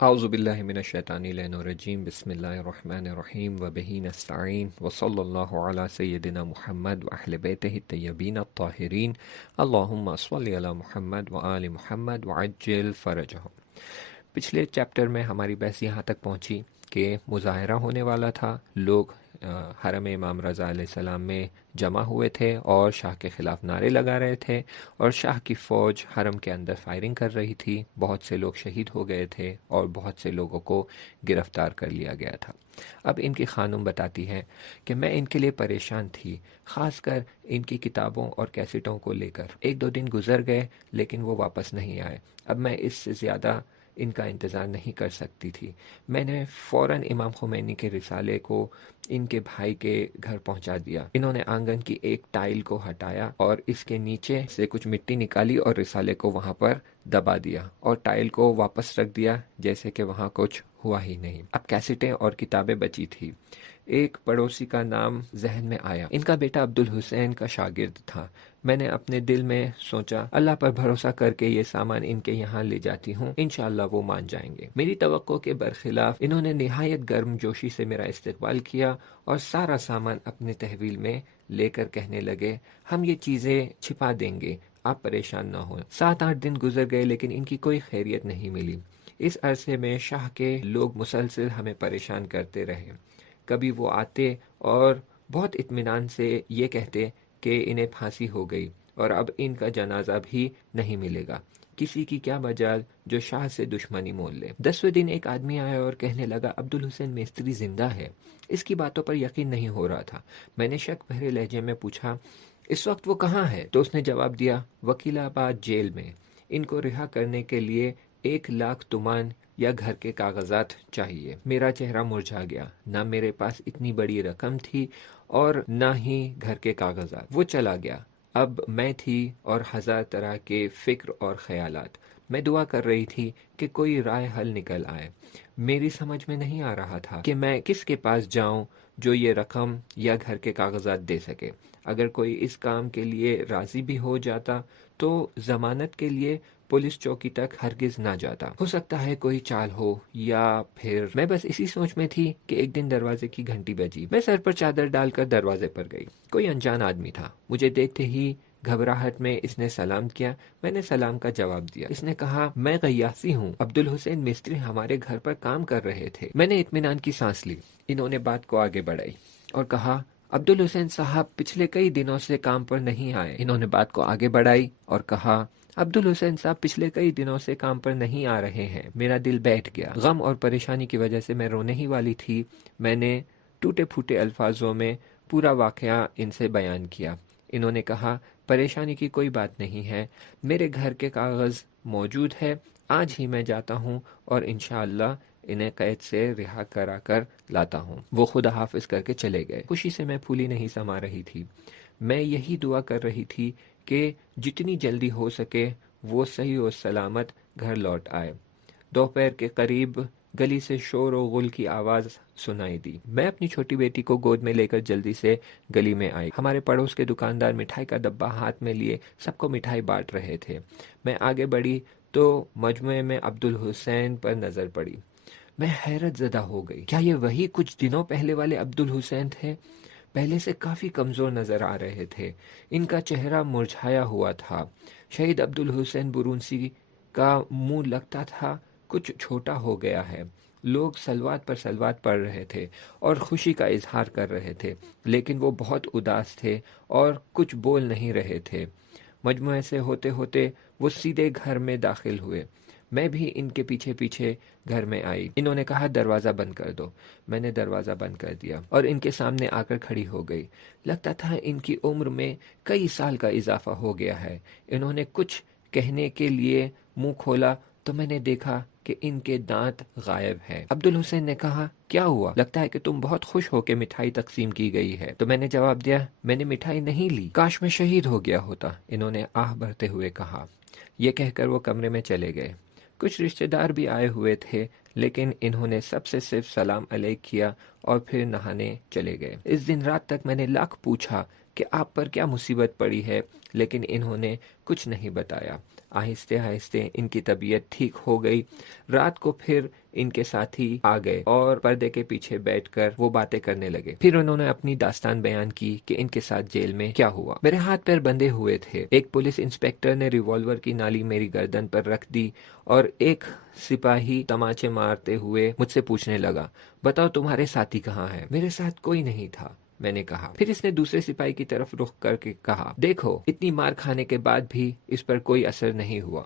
اعوذ باللہ من الشیطان الرجیم، بسم اللہ الرحمن الرحیم وبہ نستعین وصلی اللہ علی سیدنا محمد واہل بیتہ الطیبین الطاہرین، اللہم صلی علی محمد وآل محمد وعجل فرجہم۔ پچھلے چیپٹر میں ہماری بحث یہاں تک پہنچی کہ مظاہرہ ہونے والا تھا، لوگ حرم امام رضا علیہ السلام میں جمع ہوئے تھے اور شاہ کے خلاف نعرے لگا رہے تھے، اور شاہ کی فوج حرم کے اندر فائرنگ کر رہی تھی، بہت سے لوگ شہید ہو گئے تھے اور بہت سے لوگوں کو گرفتار کر لیا گیا تھا۔ اب ان کی خانم بتاتی ہے کہ میں ان کے لیے پریشان تھی، خاص کر ان کی کتابوں اور کیسٹوں کو لے کر۔ 1-2 دن گزر گئے لیکن وہ واپس نہیں آئے۔ اب میں اس سے زیادہ ان کا انتظار نہیں کر سکتی تھی۔ میں نے فوراً امام خمینی کے رسالے کو ان کے بھائی کے گھر پہنچا دیا۔ انہوں نے آنگن کی ایک ٹائل کو ہٹایا اور اس کے نیچے سے کچھ مٹی نکالی اور رسالے کو وہاں پر دبا دیا اور ٹائل کو واپس رکھ دیا جیسے کہ وہاں کچھ ہوا ہی نہیں۔ اب کیسٹیں اور کتابیں بچی تھی۔ ایک پڑوسی کا نام ذہن میں آیا، ان کا بیٹا عبدالحسین کا شاگرد تھا۔ میں نے اپنے دل میں سوچا اللہ پر بھروسہ کر کے یہ سامان ان کے یہاں لے جاتی ہوں، انشاءاللہ وہ مان جائیں گے۔ میری توقع کے برخلاف انہوں نے نہایت گرم جوشی سے میرا استقبال کیا اور سارا سامان اپنے تحویل میں لے کر کہنے لگے ہم یہ چیزیں چھپا دیں گے، آپ پریشان نہ ہوں۔ 7-8 دن گزر گئے لیکن ان کی کوئی خیریت نہیں ملی۔ اس عرصے میں شاہ کے لوگ مسلسل ہمیں پریشان کرتے رہے۔ کبھی وہ آتے اور بہت اطمینان سے یہ کہتے کہ انہیں پھانسی ہو گئی اور اب ان کا جنازہ بھی نہیں ملے گا۔ کسی کی کیا مجال جو شاہ سے دشمنی مول لے۔ 10ویں دن ایک آدمی آیا اور کہنے لگا عبدالحسین مستری زندہ ہے۔ اس کی باتوں پر یقین نہیں ہو رہا تھا۔ میں نے شک بھرے لہجے میں پوچھا اس وقت وہ کہاں ہے؟ تو اس نے جواب دیا وکیل آباد جیل میں۔ ان کو رہا کرنے کے لیے 1,00,000 تومان یا گھر کے کاغذات چاہیے۔ میرا چہرہ مرجھا گیا، نہ میرے پاس اتنی بڑی رقم تھی اور نہ ہی گھر کے کاغذات۔ وہ چلا گیا۔ اب میں تھی اور 1000 طرح کے فکر اور خیالات۔ میں دعا کر رہی تھی کہ کوئی رائے حل نکل آئے۔ میری سمجھ میں نہیں آ رہا تھا کہ میں کس کے پاس جاؤں جو یہ رقم یا گھر کے کاغذات دے سکے۔ اگر کوئی اس کام کے لیے راضی بھی ہو جاتا تو ضمانت کے لیے پولیس چوکی تک ہرگز نہ جاتا۔ ہو سکتا ہے کوئی چال ہو یا پھر میں بس اسی سوچ میں تھی کہ ایک دن دروازے کی گھنٹی بجی۔ میں سر پر چادر ڈال کر دروازے پر گئی۔ کوئی انجان آدمی تھا۔ مجھے دیکھتے ہی گھبراہٹ میں اس نے سلام کیا۔ میں نے سلام کا جواب دیا۔ اس نے کہا میں غیاثی ہوں، عبدالحسین مستری ہمارے گھر پر کام کر رہے تھے۔ میں نے اطمینان کی سانس لی۔ انہوں نے بات کو آگے بڑھائی اور کہا عبدالحسین صاحب پچھلے کئی دنوں سے کام پر نہیں آئے۔ انہوں نے بات کو آگے بڑھائی اور کہا عبدالحسین صاحب پچھلے کئی دنوں سے کام پر نہیں آ رہے ہیں۔ میرا دل بیٹھ گیا۔ غم اور پریشانی کی وجہ سے میں رونے ہی والی تھی۔ میں نے ٹوٹے پھوٹے الفاظوں میں پورا واقعہ ان سے بیان کیا۔ انہوں نے کہا پریشانی کی کوئی بات نہیں ہے، میرے گھر کے کاغذ موجود ہے، آج ہی میں جاتا ہوں اور انشاءاللہ انہیں قید سے رہا کرا کر لاتا ہوں۔ وہ خدا حافظ کر کے چلے گئے۔ خوشی سے میں پھولی نہیں سما رہی تھی۔ میں یہی دعا کر رہی تھی کہ جتنی جلدی ہو سکے وہ صحیح و سلامت گھر لوٹ آئے۔ دوپہر کے قریب گلی سے شور و غل کی آواز سنائی دی۔ میں اپنی چھوٹی بیٹی کو گود میں لے کر جلدی سے گلی میں آئی۔ ہمارے پڑوس کے دکاندار مٹھائی کا ڈبہ ہاتھ میں لیے سب کو مٹھائی بانٹ رہے تھے۔ میں آگے بڑھی تو مجموعے میں عبدالحسین پر نظر پڑی۔ میں حیرت زدہ ہو گئی۔ کیا یہ وہی کچھ دنوں پہلے والے عبدالحسین تھے؟ پہلے سے کافی کمزور نظر آ رہے تھے۔ ان کا چہرہ مرجھایا ہوا تھا۔ شہید عبدالحسین برونسی کا منہ لگتا تھا کچھ چھوٹا ہو گیا ہے۔ لوگ صلوات پر صلوات پڑھ رہے تھے اور خوشی کا اظہار کر رہے تھے، لیکن وہ بہت اداس تھے اور کچھ بول نہیں رہے تھے۔ مجموعے سے ہوتے ہوتے وہ سیدھے گھر میں داخل ہوئے۔ میں بھی ان کے پیچھے پیچھے گھر میں آئی۔ انہوں نے کہا دروازہ بند کر دو۔ میں نے دروازہ بند کر دیا اور ان کے سامنے آ کر کھڑی ہو گئی۔ لگتا تھا ان کی عمر میں کئی سال کا اضافہ ہو گیا ہے۔ انہوں نے کچھ کہنے کے لیے منہ کھولا تو میں نے دیکھا کہ ان کے دانت غائب ہیں۔ عبدالحسین نے کہا کیا ہوا؟ لگتا ہے کہ تم بہت خوش ہو کہ مٹھائی تقسیم کی گئی ہے۔ تو میں نے جواب دیا میں نے مٹھائی نہیں لی، کاش میں شہید ہو گیا ہوتا۔ انہوں نے آہ بھرتے ہوئے کہا۔ یہ کہہ کر وہ کمرے میں چلے گئے۔ کچھ رشتہ دار بھی آئے ہوئے تھے لیکن انہوں نے سب سے صرف سلام علیک کیا اور پھر نہانے چلے گئے۔ اس دن رات تک میں نے لاکھ پوچھا کہ آپ پر کیا مصیبت پڑی ہے لیکن انہوں نے کچھ نہیں بتایا۔ آہستہ آہستہ ان کی طبیعت ٹھیک ہو گئی۔ رات کو پھر ان کے ساتھی آ گئے اور پردے کے پیچھے بیٹھ کر وہ باتیں کرنے لگے۔ پھر انہوں نے اپنی داستان بیان کی کہ ان کے ساتھ جیل میں کیا ہوا۔ میرے ہاتھ پیر بندھے ہوئے تھے۔ ایک پولیس انسپکٹر نے ریوالور کی نالی میری گردن پر رکھ دی اور ایک سپاہی تماچے مارتے ہوئے مجھ سے پوچھنے لگا، بتاؤ تمہارے ساتھی کہاں ہے؟ میرے ساتھ کوئی نہیں تھا، میں نے کہا۔ پھر اس نے دوسرے سپاہی کی طرف رخ کر کے کہا، دیکھو اتنی مار کھانے کے بعد بھی اس پر کوئی اثر نہیں ہوا،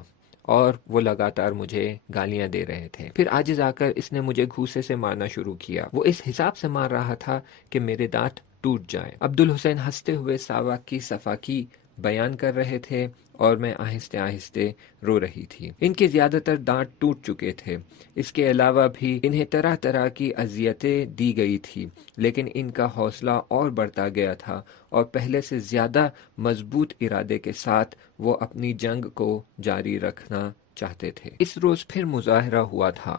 اور وہ لگاتار مجھے گالیاں دے رہے تھے۔ پھر عاجز آ کر اس نے مجھے گھوسے سے مارنا شروع کیا۔ وہ اس حساب سے مار رہا تھا کہ میرے دانت ٹوٹ جائیں۔ عبدالحسین ہنستے ہوئے ساواک کی صفاکی بیان کر رہے تھے اور میں آہستہ آہستہ رو رہی تھی۔ ان کے زیادہ تر دانت ٹوٹ چکے تھے، اس کے علاوہ بھی انہیں طرح طرح کی اذیتیں دی گئی تھی، لیکن ان کا حوصلہ اور بڑھتا گیا تھا اور پہلے سے زیادہ مضبوط ارادے کے ساتھ وہ اپنی جنگ کو جاری رکھنا چاہتے تھے۔ اس روز پھر مظاہرہ ہوا تھا۔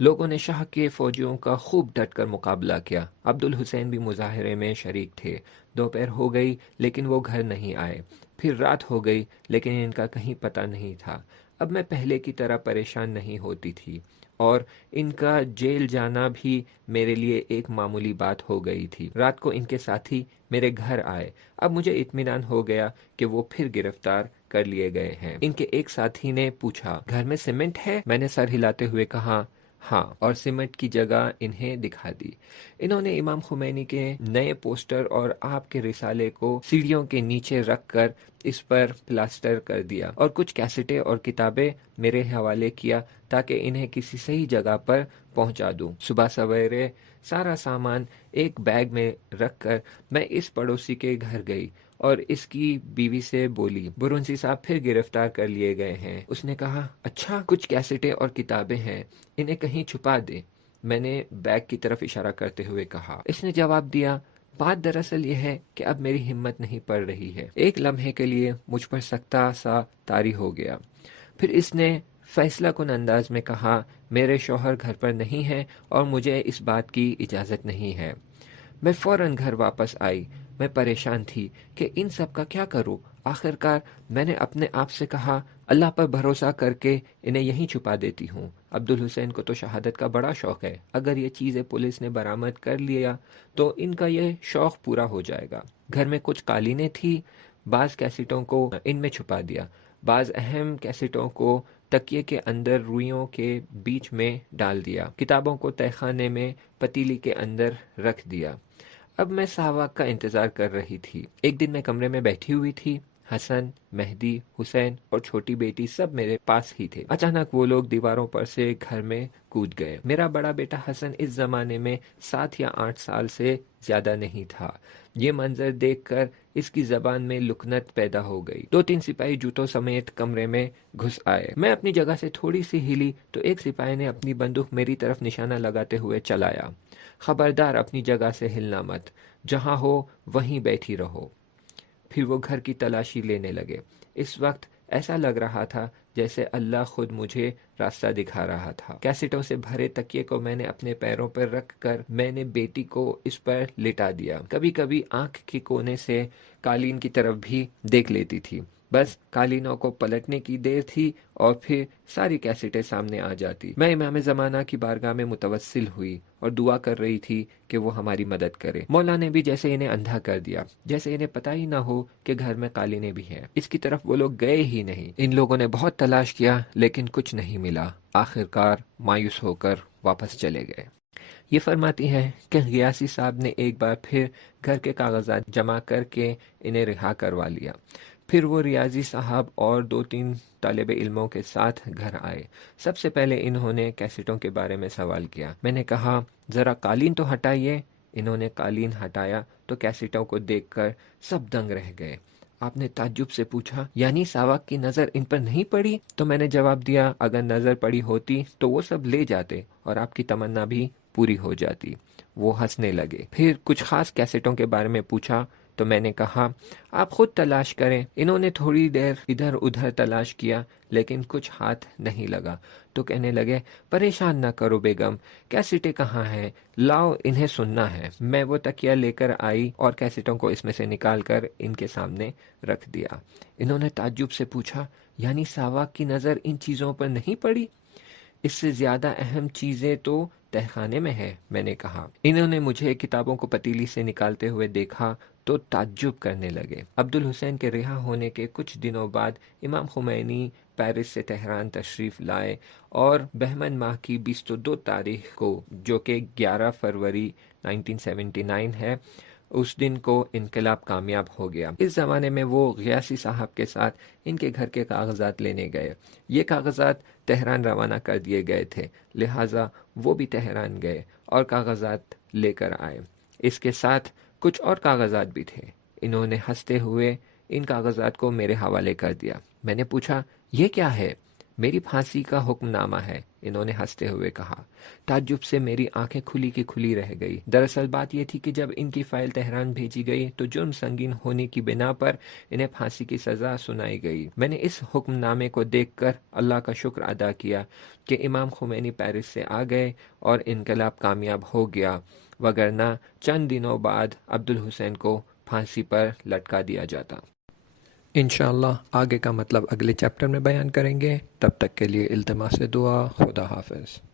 لوگوں نے شاہ کے فوجیوں کا خوب ڈٹ کر مقابلہ کیا۔ عبدالحسین بھی مظاہرے میں شریک تھے۔ دوپہر ہو گئی لیکن وہ گھر نہیں آئے۔ پھر رات ہو گئی لیکن ان کا کہیں پتہ نہیں تھا۔ اب میں پہلے کی طرح پریشان نہیں ہوتی تھی اور ان کا جیل جانا بھی میرے لیے ایک معمولی بات ہو گئی تھی۔ رات کو ان کے ساتھی میرے گھر آئے۔ اب مجھے اطمینان ہو گیا کہ وہ پھر گرفتار کر لیے گئے ہیں۔ ان کے ایک ساتھی نے پوچھا، گھر میں سیمنٹ ہے؟ میں نے سر ہلاتے ہوئے کہا ہاں، اور سیمنٹ کی جگہ انہیں دکھا دی۔ انہوں نے امام خمینی کے نئے پوسٹر اور آپ کے رسالے کو سیڑھیوں کے نیچے رکھ کر اس پر پلاسٹر کر دیا اور کچھ کیسٹیں اور کتابیں میرے حوالے کیا تاکہ انہیں کسی صحیح جگہ پر پہنچا دوں۔ صبح سویرے سارا سامان ایک بیگ میں رکھ کر میں اس پڑوسی کے گھر گئی اور اس کی بیوی سے بولی، برونسی صاحب پھر گرفتار کر لیے گئے ہیں۔ اس نے کہا، اچھا، کچھ کیسٹیں اور کتابیں ہیں، انہیں کہیں چھپا دے۔ میں نے بیگ کی طرف اشارہ کرتے ہوئے کہا۔ اس نے جواب دیا، بات دراصل یہ ہے کہ اب میری ہمت نہیں پڑ رہی ہے۔ ایک لمحے کے لیے مجھ پر سکتہ سا طاری ہو گیا۔ پھر اس نے فیصلہ کن انداز میں کہا، میرے شوہر گھر پر نہیں ہیں اور مجھے اس بات کی اجازت نہیں ہے۔ میں فوراً گھر واپس آئی۔ میں پریشان تھی کہ ان سب کا کیا کروں۔ آخر کار میں نے اپنے آپ سے کہا، اللہ پر بھروسہ کر کے انہیں یہیں چھپا دیتی ہوں۔ عبدالحسین کو تو شہادت کا بڑا شوق ہے، اگر یہ چیزیں پولیس نے برآمد کر لیا تو ان کا یہ شوق پورا ہو جائے گا۔ گھر میں کچھ قالینیں تھی، بعض کیسٹوں کو ان میں چھپا دیا، بعض اہم کیسٹوں کو تکیے کے اندر روئیوں کے بیچ میں ڈال دیا، کتابوں کو تہہ خانے میں پتیلی کے اندر رکھ دیا۔ اب میں ساواک کا انتظار کر رہی تھی۔ ایک دن میں کمرے میں بیٹھی ہوئی تھی، حسن، مہدی، حسین اور چھوٹی بیٹی سب میرے پاس ہی تھے۔ اچانک وہ لوگ دیواروں پر سے گھر میں کود گئے۔ میرا بڑا بیٹا حسن اس زمانے میں 7 یا 8 سال سے زیادہ نہیں تھا۔ یہ منظر دیکھ کر اس کی زبان میں لکنت پیدا ہو گئی۔ 2-3 سپاہی جوتوں سمیت کمرے میں گھس آئے۔ میں اپنی جگہ سے تھوڑی سی ہلی تو ایک سپاہی نے اپنی بندوق میری طرف نشانہ لگاتے ہوئے چلایا، خبردار اپنی جگہ سے ہلنا مت، جہاں ہو وہیں بیٹھی رہو۔ پھر وہ گھر کی تلاشی لینے لگے۔ اس وقت ایسا لگ رہا تھا جیسے اللہ خود مجھے راستہ دکھا رہا تھا۔ کیسٹوں سے بھرے تکیے کو میں نے اپنے پیروں پر رکھ کر میں نے بیٹی کو اس پر لٹا دیا۔ کبھی کبھی آنکھ کے کونے سے قالین کی طرف بھی دیکھ لیتی تھی۔ بس قالینوں کو پلٹنے کی دیر تھی اور پھر ساری کیسٹیں سامنے آ جاتی۔ میں امام زمانہ کی بارگاہ میں متوسل ہوئی اور دعا کر رہی تھی کہ وہ ہماری مدد کرے۔ مولا نے بھی جیسے انہیں اندھا کر دیا، جیسے انہیں پتہ ہی نہ ہو کہ گھر میں قالینیں بھی ہیں۔ اس کی طرف وہ لوگ گئے ہی نہیں۔ ان لوگوں نے بہت تلاش کیا لیکن کچھ نہیں ملا۔ آخر کار مایوس ہو کر واپس چلے گئے۔ یہ فرماتی ہیں کہ غیاثی صاحب نے ایک بار پھر گھر کے کاغذات جمع کر کے انہیں رہا کروا لیا۔ پھر وہ ریاضی صاحب اور 2-3 طالب علموں کے ساتھ گھر آئے۔ سب سے پہلے انہوں نے کیسٹوں کے بارے میں سوال کیا۔ میں نے کہا، ذرا قالین تو ہٹائیے۔ انہوں نے قالین ہٹایا تو کیسٹوں کو دیکھ کر سب دنگ رہ گئے۔ آپ نے تعجب سے پوچھا، یعنی ساواک کی نظر ان پر نہیں پڑی؟ تو میں نے جواب دیا، اگر نظر پڑی ہوتی تو وہ سب لے جاتے اور آپ کی تمنا بھی پوری ہو جاتی۔ وہ ہنسنے لگے۔ پھر کچھ خاص کیسٹوں کے بارے میں پوچھا تو میں نے کہا، آپ خود تلاش کریں۔ انہوں نے تھوڑی دیر ادھر ادھر تلاش کیا لیکن کچھ ہاتھ نہیں لگا تو کہنے لگے، پریشان نہ کرو بیگم، کیسٹیں کہاں ہیں، لاؤ انہیں سننا ہے۔ میں وہ تکیہ لے کر آئی اور کیسٹوں کو اس میں سے نکال کر ان کے سامنے رکھ دیا۔ انہوں نے تعجب سے پوچھا، یعنی ساواک کی نظر ان چیزوں پر نہیں پڑی؟ اس سے زیادہ اہم چیزیں تو تہخانے میں ہے، میں نے کہا۔ انہوں نے مجھے کتابوں کو پتیلی سے نکالتے ہوئے دیکھا تو تعجب کرنے لگے۔ عبدالحسین کے رہا ہونے کے کچھ دنوں بعد امام خمینی پیرس سے تہران تشریف لائے اور بہمن ماہ کی 22 تاریخ کو، جو کہ 11 فروری 1979 ہے، اس دن کو انقلاب کامیاب ہو گیا۔ اس زمانے میں وہ غیاثی صاحب کے ساتھ ان کے گھر کے کاغذات لینے گئے۔ یہ کاغذات تہران روانہ کر دیے گئے تھے، لہٰذا وہ بھی تہران گئے اور کاغذات لے کر آئے۔ اس کے ساتھ کچھ اور کاغذات بھی تھے۔ انہوں نے ہنستے ہوئے ان کاغذات کو میرے حوالے کر دیا۔ میں نے پوچھا، یہ کیا ہے؟ میری پھانسی کا حکم نامہ ہے، انہوں نے ہنستے ہوئے کہا۔ تعجب سے میری آنکھیں کھلی کی کھلی رہ گئی۔ دراصل بات یہ تھی کہ جب ان کی فائل تہران بھیجی گئی تو جرم سنگین ہونے کی بنا پر انہیں پھانسی کی سزا سنائی گئی۔ میں نے اس حکم نامے کو دیکھ کر اللہ کا شکر ادا کیا کہ امام خمینی پیرس سے آ گئے اور انقلاب کامیاب ہو گیا، وگرنہ چند دنوں بعد عبدالحسین کو پھانسی پر لٹکا دیا جاتا۔ انشاءاللہ آگے کا مطلب اگلے چیپٹر میں بیان کریں گے۔ تب تک کے لیے التماس دعا۔ خدا حافظ۔